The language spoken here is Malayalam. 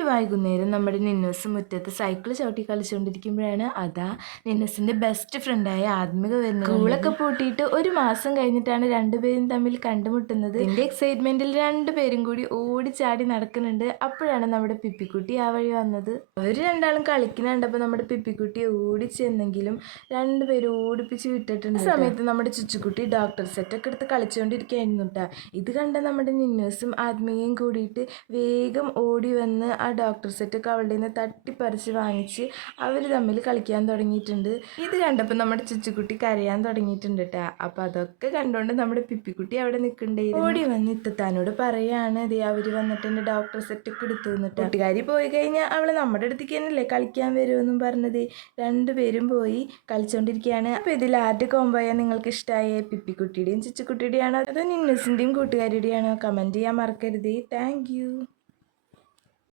ഒരു വൈകുന്നേരം നമ്മുടെ നിന്നൂസ് മുറ്റത്ത് സൈക്കിൾ ചവിട്ടി കളിച്ചുകൊണ്ടിരിക്കുമ്പോഴാണ് നിന്നൂസിന്റെ ബെസ്റ്റ് ഫ്രണ്ടായ ആത്മിക വരുന്നത്. സ്കൂളൊക്കെ പൂട്ടിയിട്ട് ഒരു മാസം കഴിഞ്ഞിട്ടാണ് രണ്ടുപേരും തമ്മിൽ കണ്ടുമുട്ടുന്നത്. ഇതിന്റെ എക്സൈറ്റ്മെന്റിൽ രണ്ടുപേരും കൂടി ഓടിച്ചാടി നടക്കുന്നുണ്ട്. അപ്പോഴാണ് നമ്മുടെ പിപ്പിക്കുട്ടി ആ വഴി വന്നത്. അവർ രണ്ടാളും കളിക്കുന്നുണ്ടപ്പോൾ നമ്മുടെ പിപ്പിക്കുട്ടി ഓടിച്ചെന്നെങ്കിലും രണ്ടുപേരും ഓടിപ്പിച്ച് വിട്ടിട്ടുണ്ട്. ആ സമയത്ത് നമ്മുടെ ചുച്ചുക്കുട്ടി ഡോക്ടർ സെറ്റൊക്കെ എടുത്ത് കളിച്ചുകൊണ്ടിരിക്കുകയായിരുന്നു കേട്ടോ. ഇത് കണ്ട നമ്മുടെ നിന്നൂസും ആത്മീയയും കൂടിയിട്ട് വേഗം ഓടി വന്ന് ആ ഡോക്ടർ സെറ്റൊക്കെ അവളുടെ നിന്ന് തട്ടിപ്പറിച്ച് വാങ്ങിച്ച് അവർ തമ്മിൽ കളിക്കാൻ തുടങ്ങിയിട്ടുണ്ട്. ഇത് കണ്ടപ്പോൾ നമ്മുടെ ചുച്ചുക്കുട്ടി കരയാൻ തുടങ്ങിയിട്ടുണ്ട് കേട്ടോ. അപ്പോൾ അതൊക്കെ കണ്ടുകൊണ്ട് നമ്മുടെ പിപ്പിക്കുട്ടി അവിടെ നിൽക്കണ്ടായിരുന്നു. ഓടി വന്ന് ഇത്തത്താനോട് പറയാണ് ദേ അവർ വന്നിട്ടുണ്ട്, ഡോക്ടർ സെറ്റൊക്കെ എടുത്തു വന്നിട്ട്. കൂട്ടുകാരി പോയി കഴിഞ്ഞാൽ അവൾ നമ്മുടെ അടുത്തേക്ക് തന്നെയല്ലേ കളിക്കാൻ വരുമെന്നും പറഞ്ഞത്. രണ്ടുപേരും പോയി കളിച്ചുകൊണ്ടിരിക്കുകയാണ്. അപ്പോൾ ഇതിൽ ആരുടെ കോംബോയാണ് നിങ്ങൾക്ക് ഇഷ്ടമായ? പിപ്പിക്കുട്ടിയുടെയും ചുച്ചുക്കുട്ടിയുടെയാണോ അതോ നിന്നൂസിൻ്റെയും കൂട്ടുകാരിയുടെയാണോ? കമൻറ്റ് ചെയ്യാൻ മറക്കരുത്. Thank you.